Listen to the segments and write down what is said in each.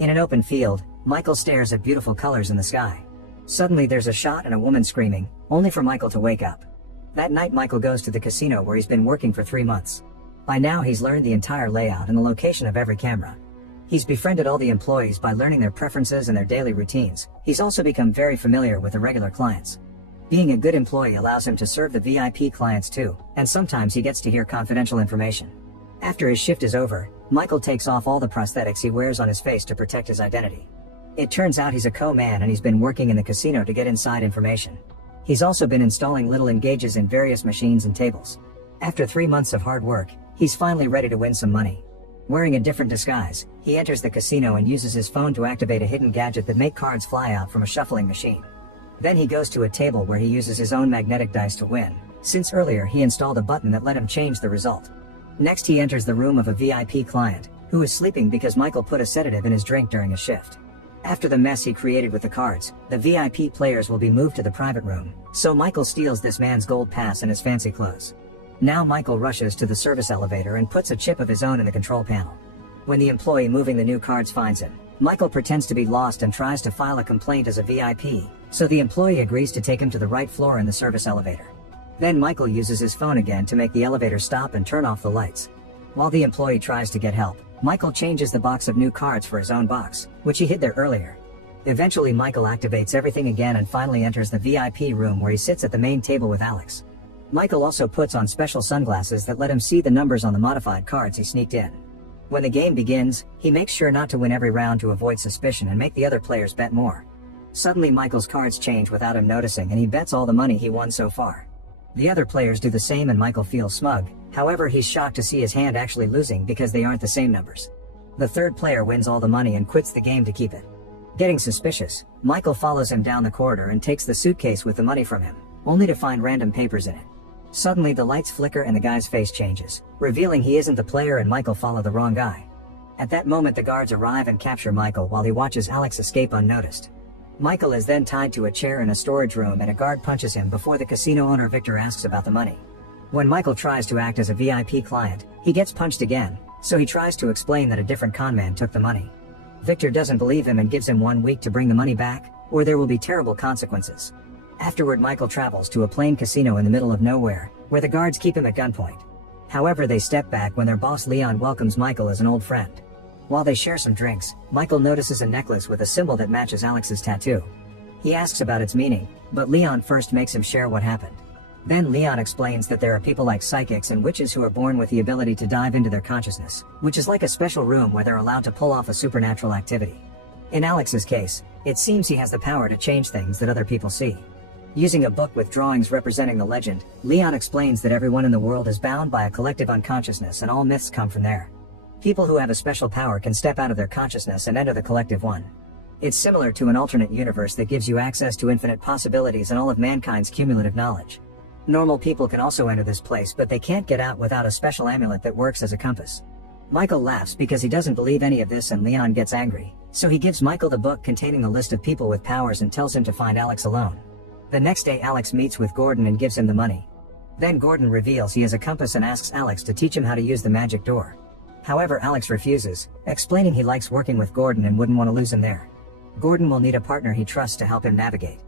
In an open field, Michael stares at beautiful colors in the sky. Suddenly there's a shot and a woman screaming, only for Michael to wake up. That night Michael goes to the casino where he's been working for 3 months. By now he's learned the entire layout and the location of every camera. He's befriended all the employees by learning their preferences and their daily routines. He's also become very familiar with the regular clients. Being a good employee allows him to serve the VIP clients too, and sometimes he gets to hear confidential information. After his shift is over, Michael takes off all the prosthetics he wears on his face to protect his identity. It turns out he's a co-man and he's been working in the casino to get inside information. He's also been installing little engages in various machines and tables. After 3 months of hard work, he's finally ready to win some money. Wearing a different disguise, he enters the casino and uses his phone to activate a hidden gadget that makes cards fly out from a shuffling machine. Then he goes to a table where he uses his own magnetic dice to win, since earlier he installed a button that let him change the result. Next he enters the room of a VIP client, who is sleeping because Michael put a sedative in his drink during a shift. After the mess he created with the cards, the VIP players will be moved to the private room, so Michael steals this man's gold pass and his fancy clothes. Now Michael rushes to the service elevator and puts a chip of his own in the control panel. When the employee moving the new cards finds him, Michael pretends to be lost and tries to file a complaint as a VIP, so the employee agrees to take him to the right floor in the service elevator. Then Michael uses his phone again to make the elevator stop and turn off the lights. While the employee tries to get help, Michael changes the box of new cards for his own box, which he hid there earlier. Eventually Michael activates everything again and finally enters the VIP room where he sits at the main table with Alex. Michael also puts on special sunglasses that let him see the numbers on the modified cards he sneaked in. When the game begins, he makes sure not to win every round to avoid suspicion and make the other players bet more. Suddenly Michael's cards change without him noticing and he bets all the money he won so far. The other players do the same and Michael feels smug, however he's shocked to see his hand actually losing because they aren't the same numbers. The third player wins all the money and quits the game to keep it. Getting suspicious, Michael follows him down the corridor and takes the suitcase with the money from him, only to find random papers in it. Suddenly the lights flicker and the guy's face changes, revealing he isn't the player and Michael followed the wrong guy. At that moment the guards arrive and capture Michael while he watches Alex escape unnoticed. Michael is then tied to a chair in a storage room and a guard punches him before the casino owner Victor asks about the money. When Michael tries to act as a VIP client, he gets punched again, so he tries to explain that a different conman took the money. Victor doesn't believe him and gives him 1 week to bring the money back, or there will be terrible consequences. Afterward Michael travels to a plain casino in the middle of nowhere, where the guards keep him at gunpoint. However they step back when their boss Leon welcomes Michael as an old friend. While they share some drinks, Michael notices a necklace with a symbol that matches Alex's tattoo. He asks about its meaning, but Leon first makes him share what happened. Then Leon explains that there are people like psychics and witches who are born with the ability to dive into their consciousness, which is like a special room where they're allowed to pull off a supernatural activity. In Alex's case, it seems he has the power to change things that other people see. Using a book with drawings representing the legend, Leon explains that everyone in the world is bound by a collective unconsciousness and all myths come from there. People who have a special power can step out of their consciousness and enter the collective one. It's similar to an alternate universe that gives you access to infinite possibilities and all of mankind's cumulative knowledge. Normal people can also enter this place, but they can't get out without a special amulet that works as a compass. Michael laughs because he doesn't believe any of this and Leon gets angry, so he gives Michael the book containing the list of people with powers and tells him to find Alex alone. The next day Alex meets with Gordon and gives him the money. Then Gordon reveals he has a compass and asks Alex to teach him how to use the magic door. However Alex refuses, explaining he likes working with Gordon and wouldn't want to lose him there. Gordon will need a partner he trusts to help him navigate.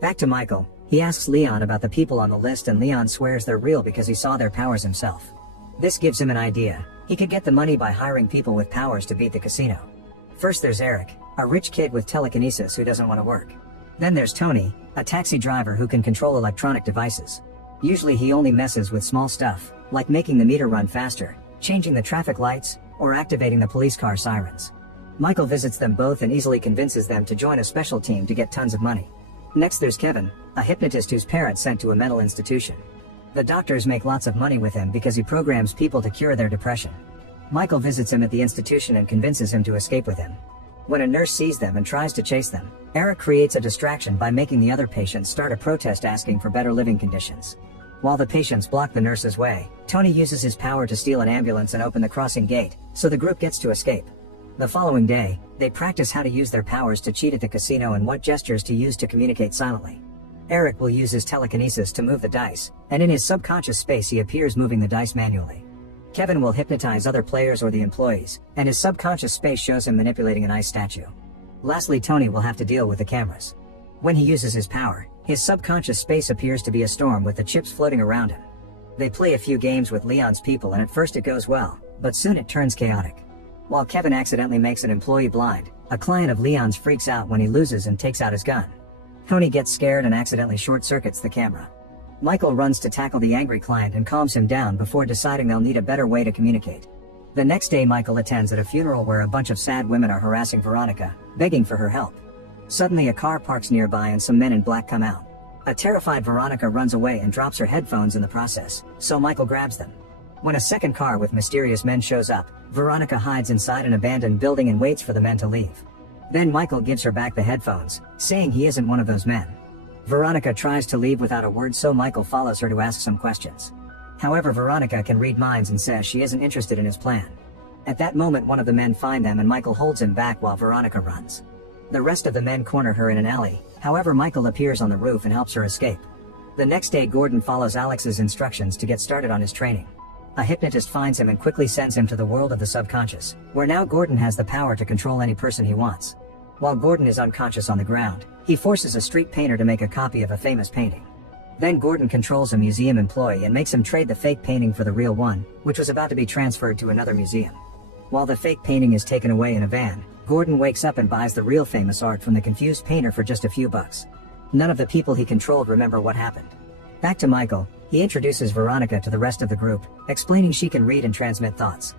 Back to Michael, he asks Leon about the people on the list and Leon swears they're real because he saw their powers himself. This gives him an idea. He could get the money by hiring people with powers to beat the casino. First there's Eric, a rich kid with telekinesis who doesn't want to work. Then there's Tony, a taxi driver who can control electronic devices. Usually he only messes with small stuff, like making the meter run faster, changing the traffic lights, or activating the police car sirens. Michael visits them both and easily convinces them to join a special team to get tons of money. Next there's Kevin, a hypnotist whose parents sent to a mental institution. The doctors make lots of money with him because he programs people to cure their depression. Michael visits him at the institution and convinces him to escape with him. When a nurse sees them and tries to chase them, Eric creates a distraction by making the other patients start a protest asking for better living conditions. While the patients block the nurse's way, Tony uses his power to steal an ambulance and open the crossing gate, so the group gets to escape. The following day, they practice how to use their powers to cheat at the casino and what gestures to use to communicate silently. Eric will use his telekinesis to move the dice, and in his subconscious space he appears moving the dice manually. Kevin will hypnotize other players or the employees, and his subconscious space shows him manipulating an ice statue. Lastly, Tony will have to deal with the cameras. When he uses his power, his subconscious space appears to be a storm with the chips floating around him. They play a few games with Leon's people and at first it goes well, but soon it turns chaotic. While Kevin accidentally makes an employee blind, a client of Leon's freaks out when he loses and takes out his gun. Tony gets scared and accidentally short-circuits the camera. Michael runs to tackle the angry client and calms him down before deciding they'll need a better way to communicate. The next day Michael attends at a funeral where a bunch of sad women are harassing Veronica, begging for her help. Suddenly a car parks nearby and some men in black come out. A terrified Veronica runs away and drops her headphones in the process, so Michael grabs them. When a second car with mysterious men shows up, Veronica hides inside an abandoned building and waits for the men to leave. Then Michael gives her back the headphones, saying he isn't one of those men. Veronica tries to leave without a word, so Michael follows her to ask some questions. However, Veronica can read minds and says she isn't interested in his plan. At that moment one of the men finds them and Michael holds him back while Veronica runs. The rest of the men corner her in an alley, however Michael appears on the roof and helps her escape. The next day Gordon follows Alex's instructions to get started on his training. A hypnotist finds him and quickly sends him to the world of the subconscious, where now Gordon has the power to control any person he wants. While Gordon is unconscious on the ground, he forces a street painter to make a copy of a famous painting. Then Gordon controls a museum employee and makes him trade the fake painting for the real one, which was about to be transferred to another museum. While the fake painting is taken away in a van, Gordon wakes up and buys the real famous art from the confused painter for just a few bucks. None of the people he controlled remember what happened. Back to Michael, he introduces Veronica to the rest of the group, explaining she can read and transmit thoughts.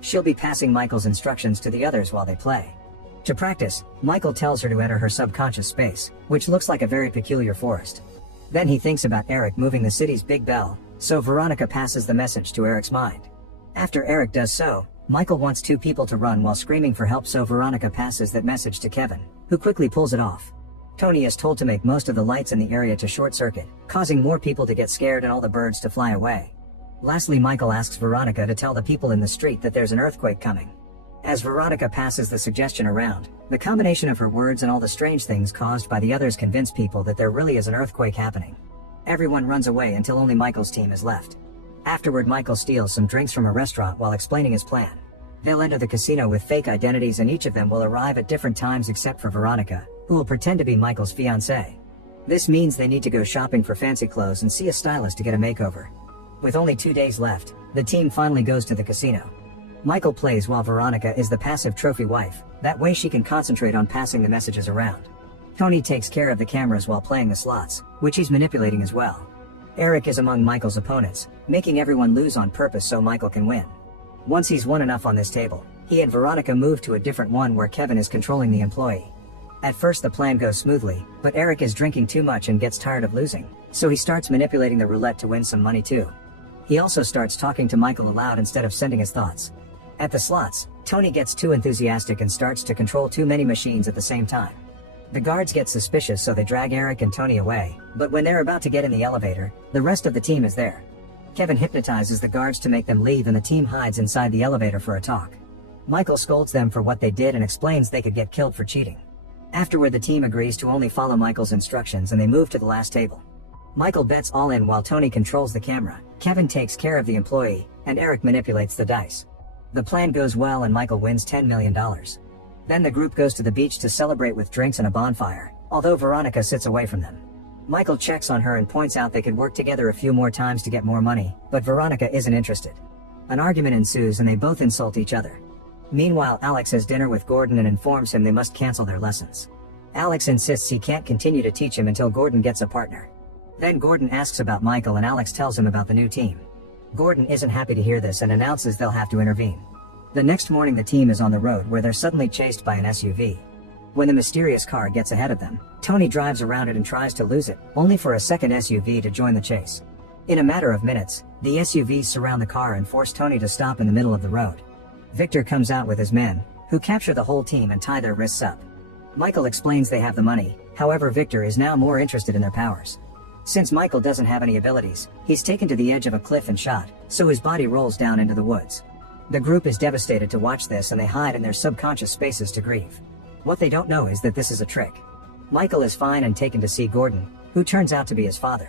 She'll be passing Michael's instructions to the others while they play. To practice, Michael tells her to enter her subconscious space, which looks like a very peculiar forest. Then he thinks about Eric moving the city's big bell, so Veronica passes the message to Eric's mind. After Eric does so, Michael wants two people to run while screaming for help, so Veronica passes that message to Kevin, who quickly pulls it off. Tony is told to make most of the lights in the area to short circuit, causing more people to get scared and all the birds to fly away. Lastly, Michael asks Veronica to tell the people in the street that there's an earthquake coming. As Veronica passes the suggestion around, the combination of her words and all the strange things caused by the others convince people that there really is an earthquake happening. Everyone runs away until only Michael's team is left. Afterward, Michael steals some drinks from a restaurant while explaining his plan. They'll enter the casino with fake identities and each of them will arrive at different times except for Veronica, who will pretend to be Michael's fiancée. This means they need to go shopping for fancy clothes and see a stylist to get a makeover. With only 2 days left, the team finally goes to the casino. Michael plays while Veronica is the passive trophy wife, that way she can concentrate on passing the messages around. Tony takes care of the cameras while playing the slots, which he's manipulating as well. Eric is among Michael's opponents, making everyone lose on purpose so Michael can win. Once he's won enough on this table, he and Veronica move to a different one where Kevin is controlling the employee. At first the plan goes smoothly, but Eric is drinking too much and gets tired of losing, so he starts manipulating the roulette to win some money too. He also starts talking to Michael aloud instead of sending his thoughts. At the slots, Tony gets too enthusiastic and starts to control too many machines at the same time. The guards get suspicious so they drag Eric and Tony away, but when they're about to get in the elevator, the rest of the team is there. Kevin hypnotizes the guards to make them leave and the team hides inside the elevator for a talk. Michael scolds them for what they did and explains they could get killed for cheating. Afterward, the team agrees to only follow Michael's instructions and they move to the last table. Michael bets all in while Tony controls the camera, Kevin takes care of the employee, and Eric manipulates the dice. The plan goes well and Michael wins $10 million. Then the group goes to the beach to celebrate with drinks and a bonfire, although Veronica sits away from them. Michael checks on her and points out they could work together a few more times to get more money, but Veronica isn't interested. An argument ensues and they both insult each other. Meanwhile, Alex has dinner with Gordon and informs him they must cancel their lessons. Alex insists he can't continue to teach him until Gordon gets a partner. Then Gordon asks about Michael and Alex tells him about the new team. Gordon isn't happy to hear this and announces they'll have to intervene. The next morning the team is on the road where they're suddenly chased by an SUV. When the mysterious car gets ahead of them, Tony drives around it and tries to lose it, only for a second SUV to join the chase. In a matter of minutes, the SUVs surround the car and force Tony to stop in the middle of the road. Victor comes out with his men, who capture the whole team and tie their wrists up. Michael explains they have the money, however Victor is now more interested in their powers. Since Michael doesn't have any abilities, he's taken to the edge of a cliff and shot, so his body rolls down into the woods. The group is devastated to watch this and they hide in their subconscious spaces to grieve. What they don't know is that this is a trick. Michael is fine and taken to see Gordon, who turns out to be his father.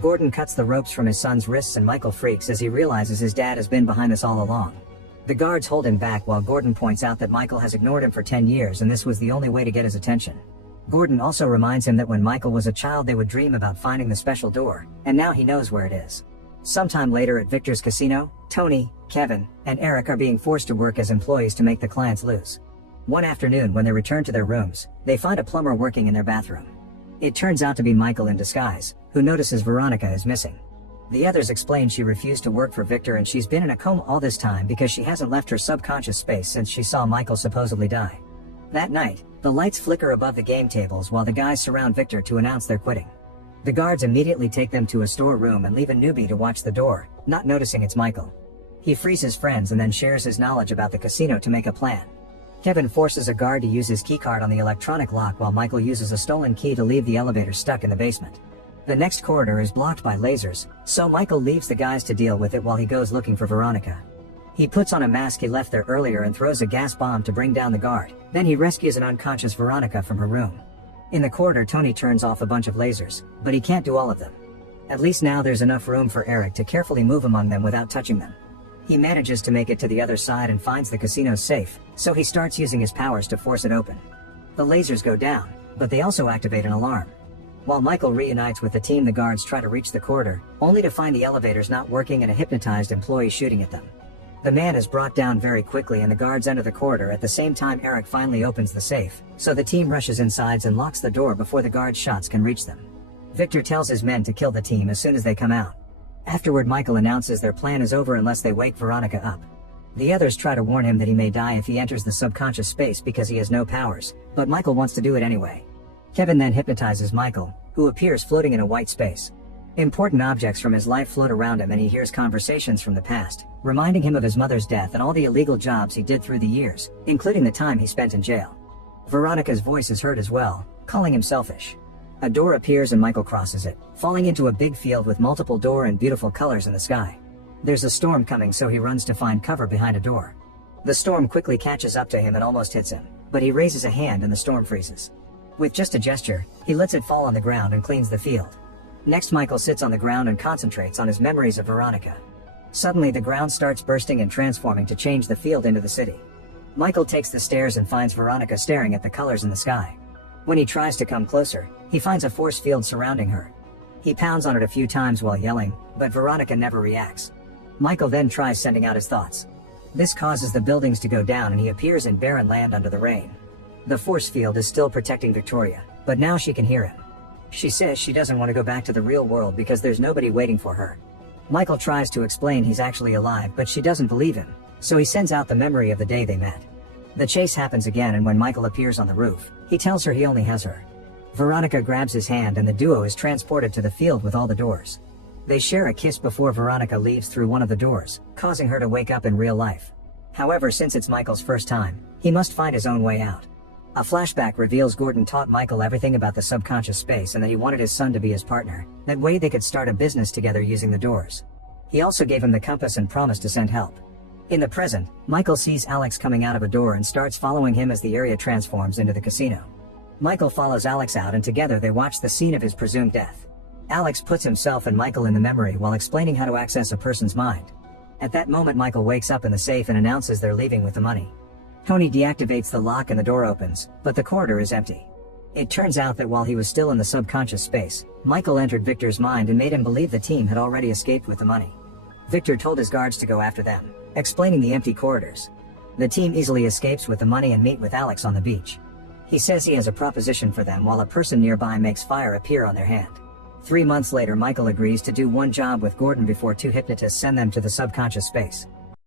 Gordon cuts the ropes from his son's wrists and Michael freaks as he realizes his dad has been behind this all along. The guards hold him back while Gordon points out that Michael has ignored him for 10 years and this was the only way to get his attention. Gordon also reminds him that when Michael was a child they would dream about finding the special door, and now he knows where it is. Sometime later at Victor's casino, Tony, Kevin, and Eric are being forced to work as employees to make the clients lose. One afternoon when they return to their rooms, they find a plumber working in their bathroom. It turns out to be Michael in disguise, who notices Veronica is missing. The others explain she refused to work for Victor and she's been in a coma all this time because she hasn't left her subconscious space since she saw Michael supposedly die. That night, the lights flicker above the game tables while the guys surround Victor to announce they're quitting. The guards immediately take them to a storeroom and leave a newbie to watch the door, not noticing it's Michael. He frees his friends and then shares his knowledge about the casino to make a plan. Kevin forces a guard to use his keycard on the electronic lock while Michael uses a stolen key to leave the elevator stuck in the basement. The next corridor is blocked by lasers, so Michael leaves the guys to deal with it while he goes looking for Veronica. He puts on a mask he left there earlier and throws a gas bomb to bring down the guard, then he rescues an unconscious Veronica from her room. In the corridor Tony turns off a bunch of lasers, but he can't do all of them. At least now there's enough room for Eric to carefully move among them without touching them. He manages to make it to the other side and finds the casino's safe, so he starts using his powers to force it open. The lasers go down, but they also activate an alarm. While Michael reunites with the team, the guards try to reach the corridor, only to find the elevators not working and a hypnotized employee shooting at them. The man is brought down very quickly and the guards enter the corridor at the same time Eric finally opens the safe, so the team rushes inside and locks the door before the guards' shots can reach them. Victor tells his men to kill the team as soon as they come out. Afterward Michael announces their plan is over unless they wake Veronica up. The others try to warn him that he may die if he enters the subconscious space because he has no powers, but Michael wants to do it anyway. Kevin then hypnotizes Michael, who appears floating in a white space. Important objects from his life float around him and he hears conversations from the past, reminding him of his mother's death and all the illegal jobs he did through the years, including the time he spent in jail. Veronica's voice is heard as well, calling him selfish. A door appears and Michael crosses it, falling into a big field with multiple doors and beautiful colors in the sky. There's a storm coming so he runs to find cover behind a door. The storm quickly catches up to him and almost hits him, but he raises a hand and the storm freezes. With just a gesture, he lets it fall on the ground and cleans the field. Next Michael sits on the ground and concentrates on his memories of Veronica. Suddenly the ground starts bursting and transforming to change the field into the city. Michael takes the stairs and finds Veronica staring at the colors in the sky. When he tries to come closer, he finds a force field surrounding her. He pounds on it a few times while yelling, but Veronica never reacts. Michael then tries sending out his thoughts. This causes the buildings to go down and he appears in barren land under the rain. The force field is still protecting Victoria, but now she can hear him. She says she doesn't want to go back to the real world because there's nobody waiting for her. Michael tries to explain he's actually alive, but she doesn't believe him, so he sends out the memory of the day they met. The chase happens again and when Michael appears on the roof, he tells her he only has her. Veronica grabs his hand and the duo is transported to the field with all the doors. They share a kiss before Veronica leaves through one of the doors, causing her to wake up in real life. However, since it's Michael's first time, he must find his own way out. A flashback reveals Gordon taught Michael everything about the subconscious space and that he wanted his son to be his partner. That way they could start a business together using the doors. He also gave him the compass and promised to send help. In the present, Michael sees Alex coming out of a door and starts following him as the area transforms into the casino. Michael follows Alex out and together they watch the scene of his presumed death. Alex puts himself and Michael in the memory while explaining how to access a person's mind. At that moment Michael wakes up in the safe and announces they're leaving with the money. Tony deactivates the lock and the door opens, but the corridor is empty. It turns out that while he was still in the subconscious space, Michael entered Victor's mind and made him believe the team had already escaped with the money. Victor told his guards to go after them, explaining the empty corridors. The team easily escapes with the money and meet with Alex on the beach. He says he has a proposition for them while a person nearby makes fire appear on their hand. 3 months later Michael agrees to do one job with Gordon before two hypnotists send them to the subconscious space.